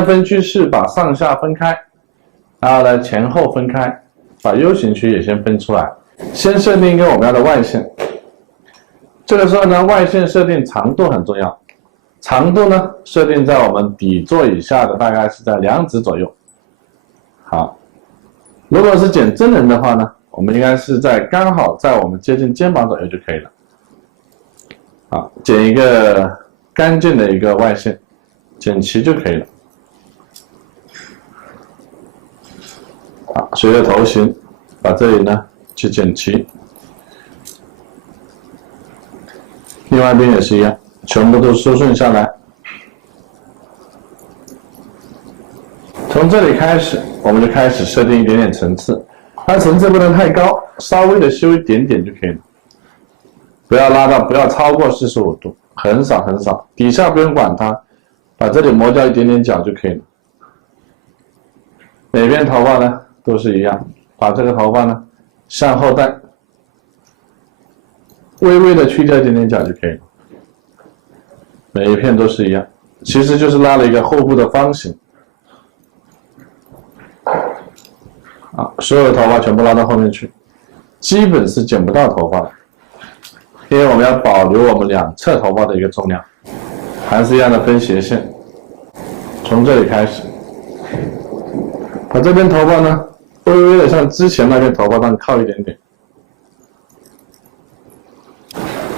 的分区是把上下分开，然后呢前后分开，把 U 型区也先分出来。先设定一个我们要的外线，这个时候呢，外线设定长度很重要，长度呢设定在我们底座以下的大概是在2指左右。好，如果是剪真人的话呢，我们应该是刚好在我们接近肩膀左右就可以了。好，剪一个干净的一个外线，剪齐就可以了。好，随着头型把这里呢去剪齐，另外一边也是一样，全部都梳顺下来。从这里开始，我们就开始设定一点点层次，它层次不能太高，稍微的修一点点就可以了，不要超过45度，很少很少，底下不用管它，把这里磨掉一点点角就可以了。每边头发呢都是一样，把这个头发呢向后带，微微的去掉一点点角就可以了。每一片都是一样，其实就是拉了一个后部的方形。所有的头发全部拉到后面去，基本是剪不到头发的，因为我们要保留我们2侧头发的一个重量。还是一样的分斜线，从这里开始，把这边头发呢微微的向之前那边头发上靠一点点，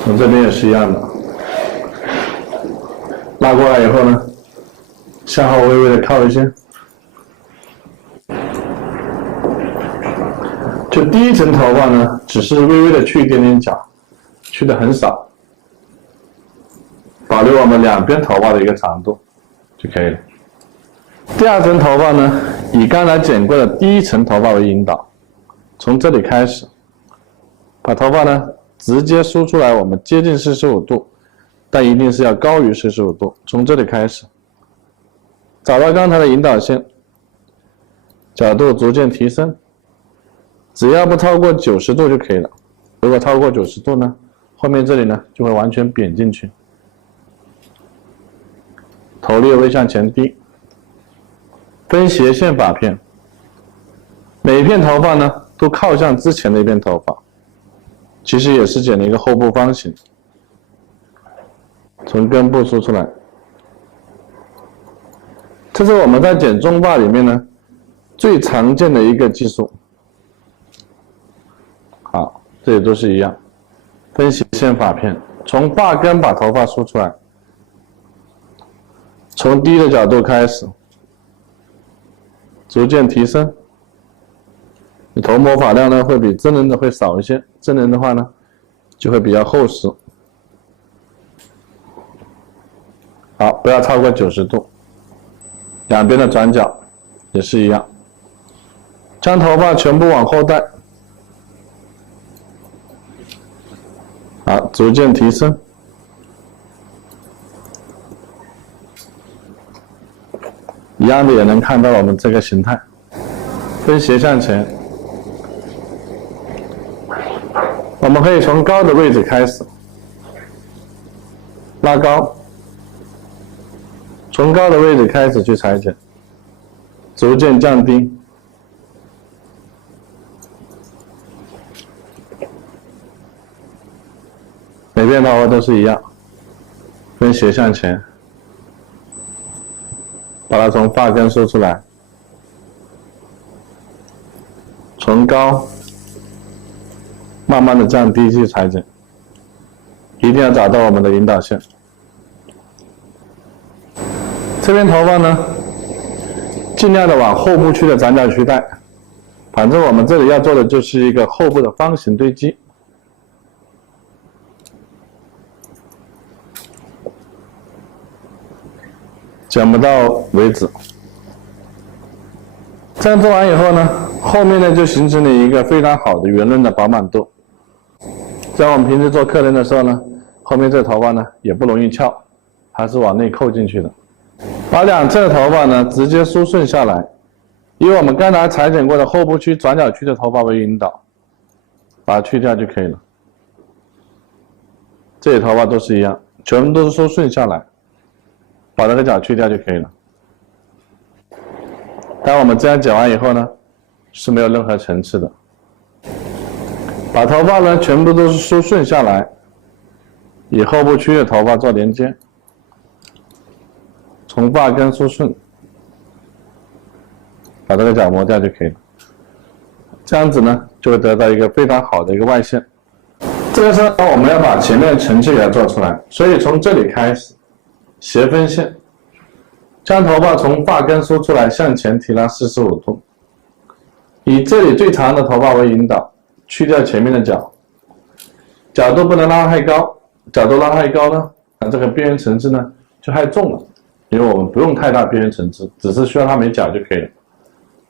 从这边也是一样的，拉过来以后呢，向后微微的靠一些。就第一层头发呢，只是微微的去一点点角，去的很少，保留我们2边头发的一个长度就可以了。第2层头发呢，以刚才剪过的第1层头发为引导，从这里开始，把头发呢直接梳出来，我们接近45度，但一定是要高于45度。从这里开始，找到刚才的引导线，角度逐渐提升。只要不超过90度就可以了，如果超过90度呢，后面这里呢就会完全扁进去，头略微向前低，分斜线发片，每一片头发呢都靠向之前的一片头发，其实也是剪了一个后部方形，从根部梳出来。这是我们在剪中发里面呢最常见的一个技术。好，这里都是一样，分斜线发片，从发根把头发梳出来，从低的角度开始，逐渐提升。你头模发量呢会比真人的会少一些，真人的话呢就会比较厚实。好，不要超过90度，两边的转角也是一样，将头发全部往后带。好，逐渐提升，一样的也能看到我们这个形态，分斜向前。我们可以从高的位置开始拉高，从高的位置开始去裁剪，逐渐降低。每边头发都是一样，分斜向前，把它从发根梳出来，从高慢慢的降低去裁剪，一定要找到我们的引导线。这边头发呢，尽量的往后部区的长角区带，反正我们这里要做的就是一个后部的方形堆积。剪不到为止。这样做完以后呢，后面呢就形成了一个非常好的圆润的饱满度。在我们平时做客人的时候呢，后面这头发呢也不容易翘，它是往内扣进去的。把2侧的头发呢直接梳顺下来，以我们刚才裁剪过的后部区、转角区的头发为引导，把它去掉就可以了。这里头发都是一样，全部都是梳顺下来。把这个角去掉就可以了。当我们这样剪完以后呢，是没有任何层次的。把头发呢全部都是梳顺下来，以后部区的头发做连接，从发根梳顺，把这个角磨掉就可以了。这样子呢，就会得到一个非常好的一个外线。这个时候我们要把前面的层次给它做出来，所以从这里开始，斜分线，将头发从发根梳出来，向前提拉45度，以这里最长的头发为引导，去掉前面的角，角度不能拉太高，角度拉太高呢，这个边缘层次呢就太重了，因为我们不用太大边缘层次，只是需要它没角就可以了。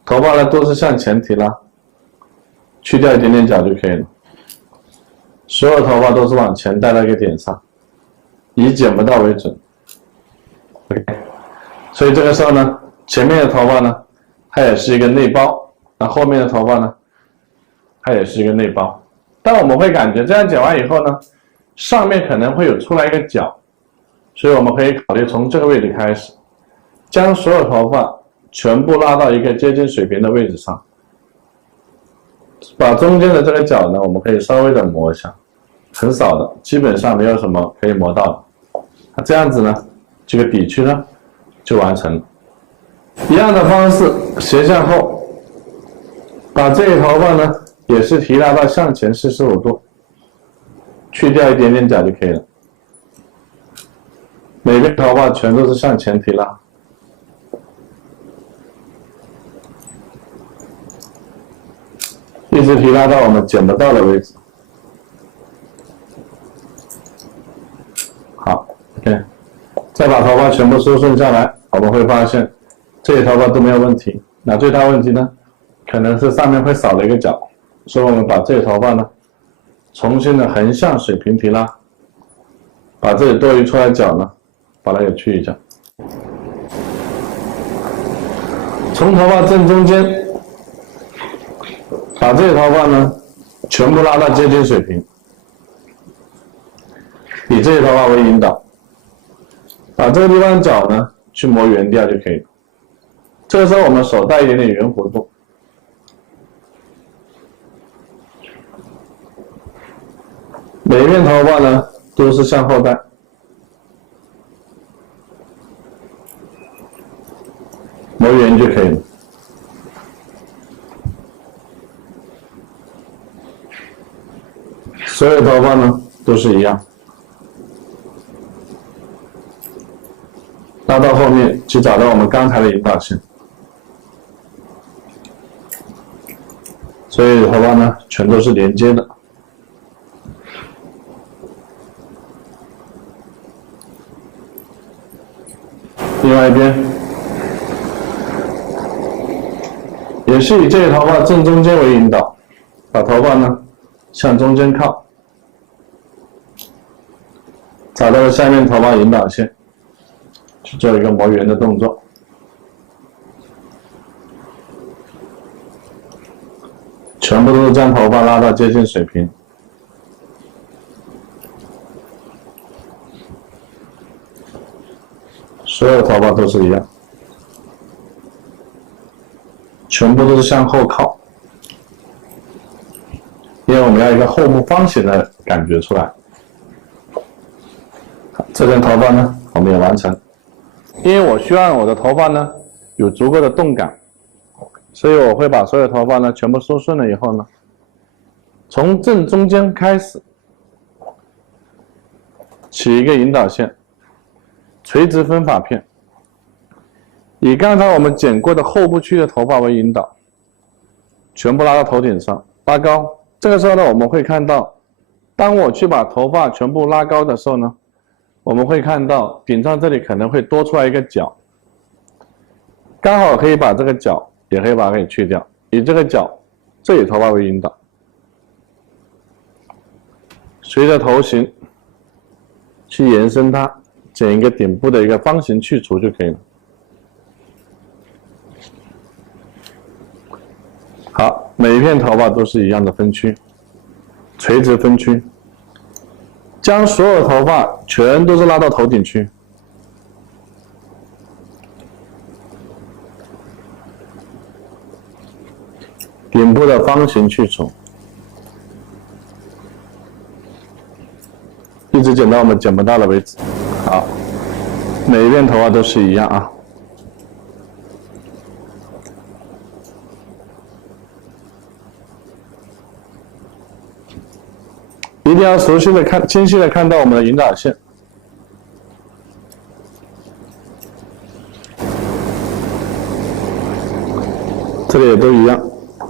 头发呢都是向前提拉，去掉一点点角就可以了。所有头发都是往前带到一个点上，以剪不到为准。OK， 所以这个时候呢，前面的头发呢，它也是一个内包，那后面的头发呢，它也是一个内包。但我们会感觉这样剪完以后呢，上面可能会有出来一个角，所以我们可以考虑从这个位置开始，将所有头发全部拉到一个接近水平的位置上，把中间的这个角呢，我们可以稍微的磨一下，很少的，基本上没有什么可以磨到的。那这样子呢，这个底区呢就完成了。一样的方式，斜向后，把这个头发呢也是提拉到向前45度，去掉一点点角就可以了。每边头发全都是向前提拉。一直提拉到我们剪不到的位置。好 ，OK， 再把头发全部梳顺下来，我们会发现这些头发都没有问题。那最大问题呢，可能是上面会少了一个角，所以我们把这些头发呢，重新的横向水平提拉，把这里多余出来的角呢，把它给去一下。从头发正中间。把这些头发呢，全部拉到接近水平，以这些头发为引导，把这个地方的角呢去磨圆掉就可以了。这个时候我们手带一点点圆弧度，每一片头发呢都是向后带，磨圆就可以了。所有头发呢都是一样，拉到后面去找到我们刚才的引导线，所有头发呢全都是连接的。另外一边也是以这些头发正中间为引导，把头发呢向中间靠。找到了下面头发引导线，去做一个磨圆的动作。全部都是将头发拉到接近水平。所有头发都是一样，全部都是向后靠，因为我们要一个后部方形的感觉出来。这根头发呢，我们也完成。因为我希望我的头发呢有足够的动感，所以我会把所有头发呢全部梳顺了以后呢，从正中间开始起一个引导线，垂直分发片，以刚才我们剪过的后部区的头发为引导，全部拉到头顶上，拉高。这个时候呢，我们会看到，当我去把头发全部拉高的时候呢，我们会看到顶上这里可能会多出来一个角，刚好可以把这个角，也可以把它给去掉，以这个角这里头发为引导，随着头型去延伸它，剪一个顶部的一个方形去除就可以了。好，每一片头发都是一样的分区，垂直分区，将所有头发全都是拉到头顶去。顶部的方形去除，一直剪到我们剪不到的为止。好，每一遍头发都是一样啊。一定要熟悉的看，清晰的看到我们的引导线。这里也都一样，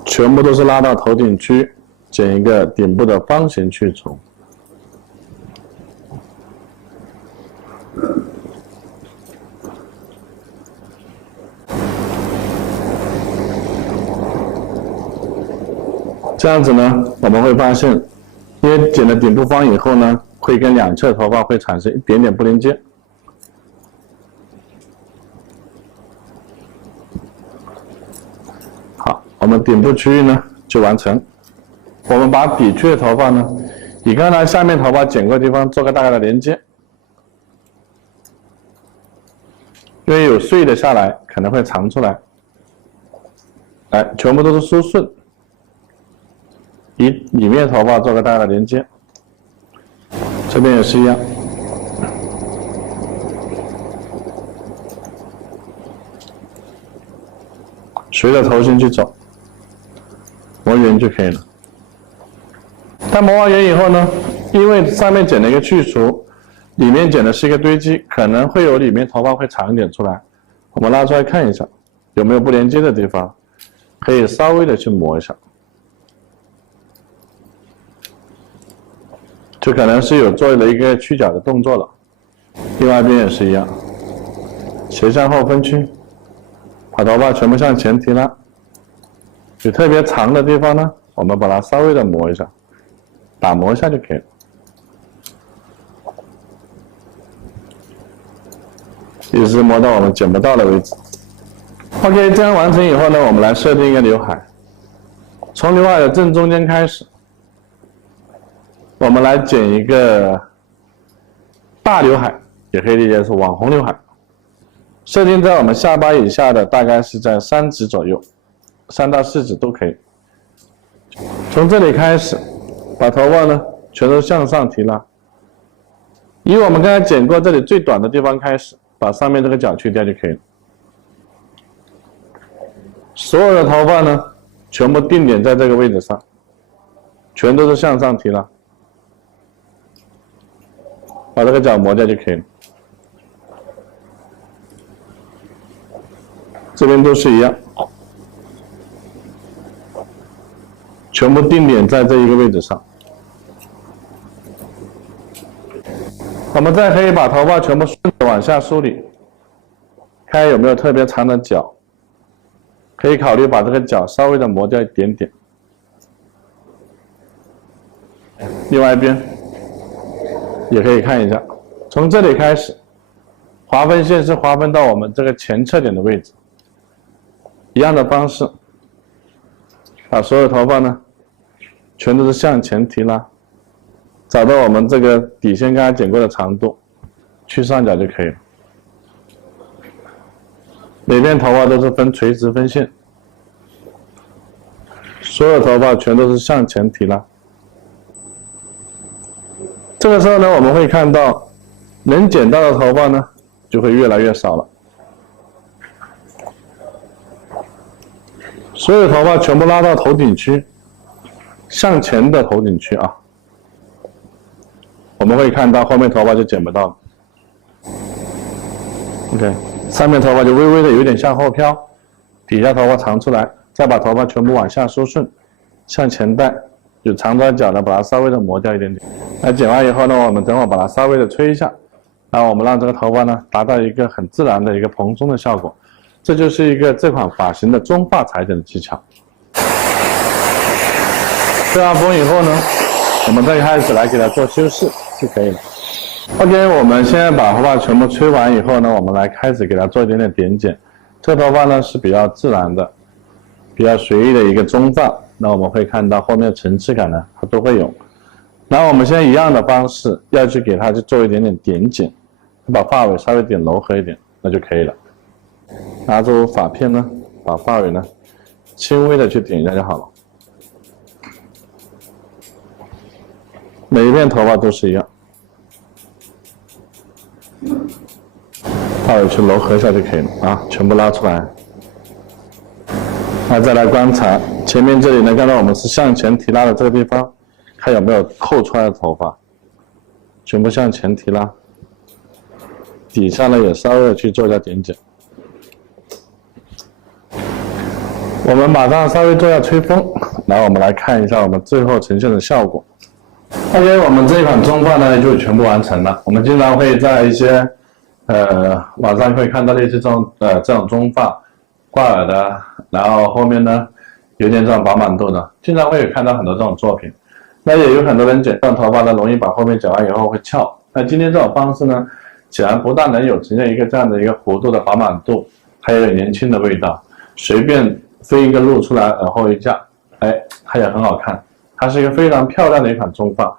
全部都是拉到头顶区，剪一个顶部的方形去除。这样子呢，我们会发现，因为剪了顶部方以后呢，会跟两侧头发会产生一点点不连接。好，我们顶部区域呢就完成。我们把底区的头发呢，以刚才下面头发剪过的地方做个大概的连接，因为有碎的下来可能会长出来。来，全部都是梳顺。以里面头发做个大概的连接，这边也是一样。随着头型去走，磨圆就可以了。但磨完圆以后呢，因为上面剪了一个去除，里面剪的是一个堆积，可能会有里面头发会长一点出来。我们拉出来看一下，有没有不连接的地方，可以稍微的去磨一下。就可能是有做了一个去角的动作了。另外一边也是一样，斜向后分区，把头发全部向前提拉。有特别长的地方呢，我们把它稍微的磨一下，打磨一下就可以了。一直磨到我们剪不到的为止。OK， 这样完成以后呢，我们来设定一个刘海，从刘海的正中间开始。我们来剪一个大刘海，也可以理解是网红刘海，设定在我们下巴以下的大概是在3指左右，3到4指都可以。从这里开始，把头发呢全都向上提拉，以我们刚才剪过这里最短的地方开始，把上面这个角去掉就可以了。所有的头发呢，全部定点在这个位置上，全都是向上提拉。把这个角磨掉就可以了。这边都是一样，全部定点在这一个位置上。我们再可以把头发全部顺着往下梳理，看有没有特别长的角，可以考虑把这个角稍微的磨掉一点点。另外一边也可以看一下，从这里开始，划分线是划分到我们这个前侧点的位置，一样的方式，把所有头发呢，全都是向前提拉，找到我们这个底线刚才剪过的长度，去上角就可以了。每边头发都是分垂直分线，所有头发全都是向前提拉。这个时候呢，我们会看到能剪到的头发呢，就会越来越少了。所有头发全部拉到头顶区，向前的头顶区啊，我们会看到后面头发就剪不到了。OK， 上面头发就微微的有点向后飘，底下头发长出来，再把头发全部往下梳顺，向前带。有长短角的，把它稍微的磨掉一点点。那剪完以后呢，我们等会把它稍微的吹一下，然后我们让这个头发呢达到一个很自然的一个蓬松的效果。这就是一个这款发型的中发裁剪的技巧。吹完风以后呢，我们再开始来给它做修饰就可以了。OK， 我们现在把头发全部吹完以后呢，我们来开始给它做一点点点剪。这头发呢是比较自然的、比较随意的一个中发。那我们会看到后面层次感呢，它都会有。然后我们现在一样的方式，要去给它去做一点点点剪，把发尾稍微点柔和一点，那就可以了。拿出发片呢，把发尾呢轻微的去点一下就好了。每一片头发都是一样，套回去揉合一下就可以了啊，全部拉出来。那再来观察前面这里呢，刚才我们是向前提拉的这个地方，看有没有扣出来的头发，全部向前提拉。底下呢也稍微的去做一下点剪。我们马上稍微做一下吹风，然后我们来看一下我们最后呈现的效果。OK， 我们这一款中发呢就全部完成了。我们经常会在一些网上会看到类似这种中发挂耳的，然后后面呢有点这种饱满度的，经常会有看到很多这种作品。那也有很多人剪断头发呢，容易把后面剪完以后会翘。那今天这种方式呢，显然不但能有呈现一个这样的一个弧度的饱满度，还有年轻的味道，随便飞一个露出来，耳后一架，哎，它也很好看。它是一个非常漂亮的一款中发。